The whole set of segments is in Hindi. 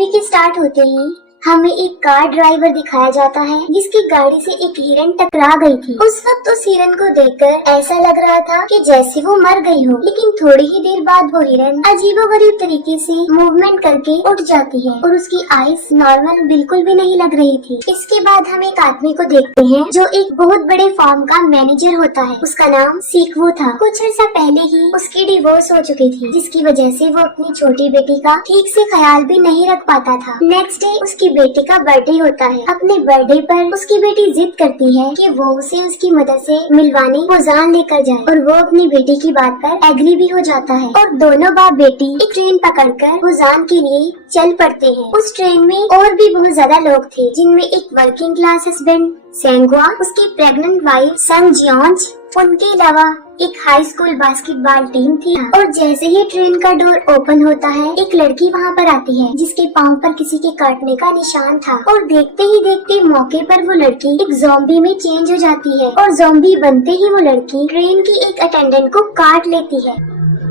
मूवी के स्टार्ट होते ही हमें एक कार ड्राइवर दिखाया जाता है जिसकी गाड़ी से एक हिरन टकरा गई थी। उस वक्त उस हिरन को देखकर ऐसा लग रहा था कि जैसे वो मर गई हो, लेकिन थोड़ी ही देर बाद वो हिरन अजीबोगरीब तरीके से मूवमेंट करके उठ जाती है और उसकी आईज नॉर्मल बिल्कुल भी नहीं लग रही थी। इसके बाद हम एक आदमी को देखते हैं जो एक बहुत बड़े फार्म का मैनेजर होता है। उसका नाम सीक्वू था। कुछ अर्सा पहले ही उसकी डिवोर्स हो चुकी थी, जिसकी वजह से वो अपनी छोटी बेटी का ठीक से ख्याल भी नहीं रख पाता था। नेक्स्ट डे उसकी बेटी का बर्थडे होता है। अपने बर्थडे पर उसकी बेटी जिद करती है कि वो उसे उसकी मदद से मिलवाने पुजान लेकर जाए और वो अपनी बेटी की बात पर एग्री भी हो जाता है और दोनों बाप बेटी एक ट्रेन पकड़कर पुजान के लिए चल पड़ते हैं। उस ट्रेन में और भी बहुत ज्यादा लोग थे, जिनमें एक वर्किंग क्लास हस्बैंड सेंगवा, उसकी प्रेग्नेंट वाइफ संग जियोंज, उनके अलावा एक हाई स्कूल बास्केटबॉल टीम थी। और जैसे ही ट्रेन का डोर ओपन होता है, एक लड़की वहाँ पर आती है जिसके पाँव पर किसी के काटने का निशान था और देखते ही देखते मौके पर वो लड़की एक ज़ॉम्बी में चेंज हो जाती है और ज़ॉम्बी बनते ही वो लड़की ट्रेन की एक अटेंडेंट को काट लेती है।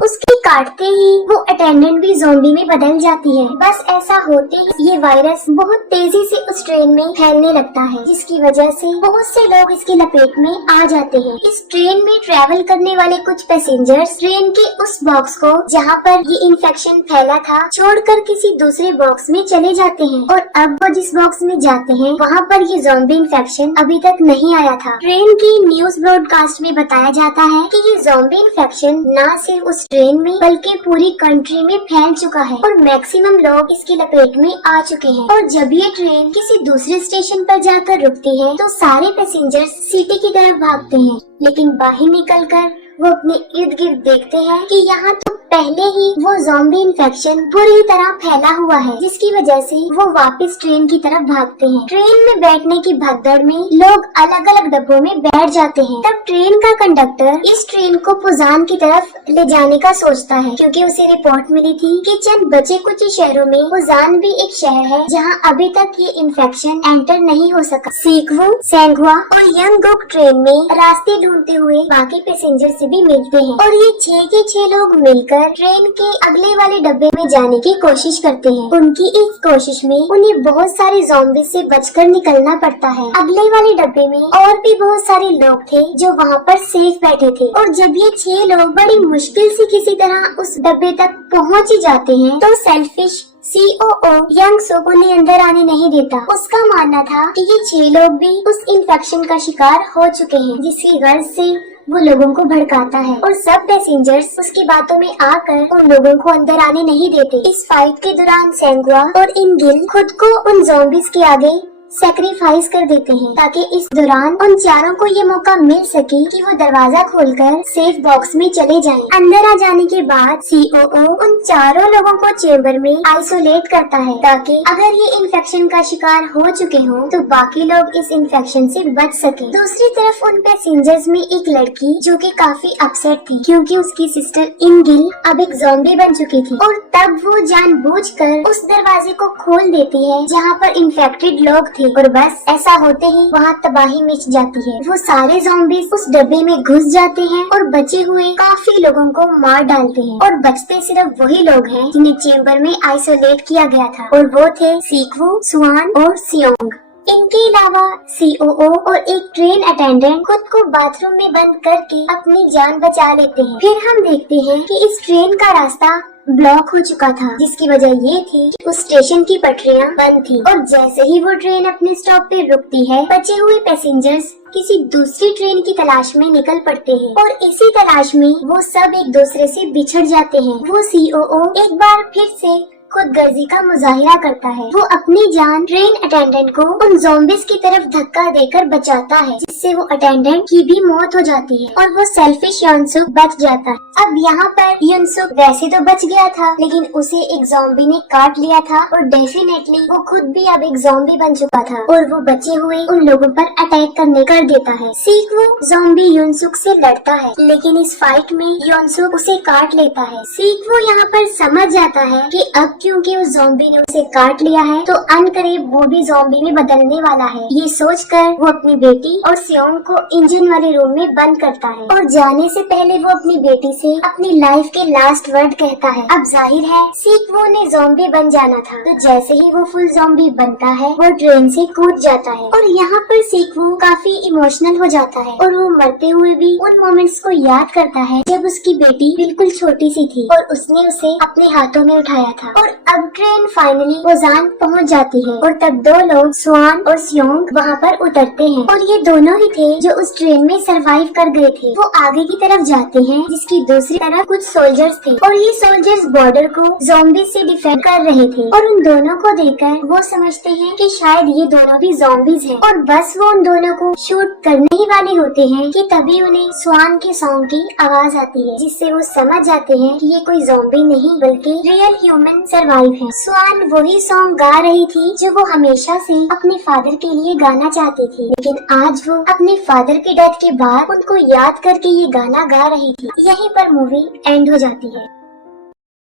उसके काटते ही वो अटेंडेंट भी ज़ॉम्बी में बदल जाती है। बस ऐसा होते ही ये वायरस बहुत तेजी से उस ट्रेन में फैलने लगता है, जिसकी वजह से बहुत से लोग इसकी लपेट में आ जाते हैं। इस ट्रेन में ट्रैवल करने वाले कुछ पैसेंजर्स ट्रेन के उस बॉक्स को जहाँ पर ये इन्फेक्शन फैला था छोड़कर किसी दूसरे बॉक्स में चले जाते हैं और अब वो जिस बॉक्स में जाते हैं वहाँ पर ये ज़ॉम्बी इन्फेक्शन अभी तक नहीं आया था। ट्रेन की न्यूज ब्रॉडकास्ट में बताया जाता है कि ये ज़ॉम्बी इन्फेक्शन न सिर्फ उस ट्रेन में बल्कि पूरी कंट्री में फैल चुका है और मैक्सिमम लोग इसकी लपेट में आ चुके हैं। और जब ये ट्रेन किसी दूसरे स्टेशन पर जाकर रुकती है तो सारे पैसेंजर्स सिटी की तरफ भागते हैं, लेकिन बाहर निकलकर वो अपने इर्द गिर्द देखते हैं कि यहाँ तो पहले ही वो ज़ॉम्बी इन्फेक्शन पूरी तरह फैला हुआ है, जिसकी वजह से वो वापस ट्रेन की तरफ भागते हैं। ट्रेन में बैठने की भगदड़ में लोग अलग अलग डब्बों में बैठ जाते हैं। तब ट्रेन का कंडक्टर इस ट्रेन को पुजान की तरफ ले जाने का सोचता है, क्योंकि उसे रिपोर्ट मिली थी कि चंद बचे कुछ शहरों में पुजान भी एक शहर है जहाँ अभी तक ये इन्फेक्शन एंटर नहीं हो सका। सीक्वू, सेंगवा और यंगगुक ट्रेन में रास्ते ढूंढते हुए बाकी पैसेंजर से भी मिलते हैं और ये 6 के 6 लोग मिलकर ट्रेन के अगले वाले डब्बे में जाने की कोशिश करते हैं। उनकी इस कोशिश में उन्हें बहुत सारे ज़ॉम्बी से बचकर निकलना पड़ता है। अगले वाले डब्बे में और भी बहुत सारे लोग थे जो वहाँ पर सेफ बैठे थे और जब ये 6 लोग बड़ी मुश्किल से किसी तरह उस डब्बे तक पहुँच ही जाते हैं तो सेल्फिश COO यंगसुक उन्हें अंदर आने नहीं देता। उसका मानना था कि ये 6 लोग भी उस इन्फेक्शन का शिकार हो चुके हैं, जिसकी गर्ज से वो लोगों को भड़काता है और सब पैसेंजर्स उसकी बातों में आकर उन लोगों को अंदर आने नहीं देते। इस फाइट के दौरान सेंगवा और इनगिल खुद को उन ज़ॉम्बीज के आगे सैक्रिफाइस कर देते हैं ताकि इस दौरान उन चारों को ये मौका मिल सके कि वो दरवाजा खोलकर सेफ बॉक्स में चले जाएं। अंदर आ जाने के बाद COO उन चारों लोगों को चेम्बर में आइसोलेट करता है ताकि अगर ये इन्फेक्शन का शिकार हो चुके हों तो बाकी लोग इस इन्फेक्शन से बच सके। दूसरी तरफ उन पैसेंजर्स में एक लड़की जो कि काफी अपसेट थी क्योंकि उसकी सिस्टर इनगिल अब एक ज़ॉम्बी बन चुकी थी और तब वो जानबूझकर उस दरवाजे को खोल देती है जहाँ पर इन्फेक्टेड लोग और बस ऐसा होते ही वहाँ तबाही मच जाती है। वो सारे ज़ॉम्बीज़ उस डब्बे में घुस जाते हैं और बचे हुए काफी लोगों को मार डालते हैं और बचते सिर्फ वही लोग हैं जिन्हें चेम्बर में आइसोलेट किया गया था और वो थे सीक्वू, सुआन और सियोंग। इनके अलावा COO और एक ट्रेन अटेंडेंट खुद को बाथरूम में बंद करके अपनी जान बचा लेते हैं। फिर हम देखते हैं कि इस ट्रेन का रास्ता ब्लॉक हो चुका था, जिसकी वजह ये थी कि उस स्टेशन की पटरियां बंद थी और जैसे ही वो ट्रेन अपने स्टॉप पे रुकती है बचे हुए पैसेंजर्स किसी दूसरी ट्रेन की तलाश में निकल पड़ते हैं और इसी तलाश में वो सब एक दूसरे से बिछड़ जाते हैं। वो COO एक बार फिर से खुद गर्जी का मुजाहिरा करता है। वो अपनी जान ट्रेन अटेंडेंट को उन ज़ॉम्बीज़ की तरफ धक्का देकर बचाता है, जिससे वो अटेंडेंट की भी मौत हो जाती है और वो सेल्फिश यंगसुक बच जाता है। अब यहाँ पर यंगसुक वैसे तो बच गया था, लेकिन उसे एक ज़ॉम्बी ने काट लिया था और डेफिनेटली वो खुद भी अब एक ज़ॉम्बी बन चुका था और वो बचे हुए उन लोगों पर अटैक करने कर देता है। सीक्वू ज़ॉम्बी यंगसुक से लड़ता है, लेकिन इस फाइट में यंगसुक उसे काट लेता है। सीक्वू यहाँ पर समझ जाता है कि अब क्योंकि उस ज़ॉम्बी ने उसे काट लिया है तो अनकरीब वो भी ज़ॉम्बी में बदलने वाला है। ये सोचकर वो अपनी बेटी और सियोंग को इंजन वाले रूम में बंद करता है और जाने से पहले वो अपनी बेटी से अपनी लाइफ के लास्ट वर्ड कहता है। अब जाहिर है सीक्वो ने ज़ॉम्बी बन जाना था, तो जैसे ही वो फुल ज़ॉम्बी बनता है वो ट्रेन से कूद जाता है और यहाँ पर सीक्वो काफी इमोशनल हो जाता है और वो मरते हुए भी उन मोमेंट्स को याद करता है जब उसकी बेटी बिल्कुल छोटी सी थी और उसने उसे अपने हाथों में उठाया था। और अब ट्रेन फाइनली वोजान पहुँच जाती है और तब दो लोग स्वान और सियोंग वहाँ पर उतरते हैं और ये दोनों ही थे जो उस ट्रेन में सरवाइव कर गए थे। वो आगे की तरफ जाते हैं जिसकी दूसरी तरफ कुछ सोल्जर्स थे और ये सोल्जर्स बॉर्डर को ज़ॉम्बी से डिफेंड कर रहे थे और उन दोनों को देखकर वो समझते हैं कि शायद ये दोनों भी ज़ॉम्बीज हैं और बस वो उन दोनों को शूट करने ही वाले होते हैं कि तभी उन्हें स्वान के सॉन्ग की आवाज आती है जिससे वो समझ जाते हैं कि ये कोई ज़ॉम्बी नहीं बल्कि रियल ह्यूमन सरवाइव है। स्वान वही सॉन्ग गा रही थी जो वो हमेशा से अपने फादर के लिए गाना चाहती थी, लेकिन आज वो अपने फादर की डेथ के बाद उनको याद करके ये गाना गा रही थी। यहीं पर मूवी एंड हो जाती है।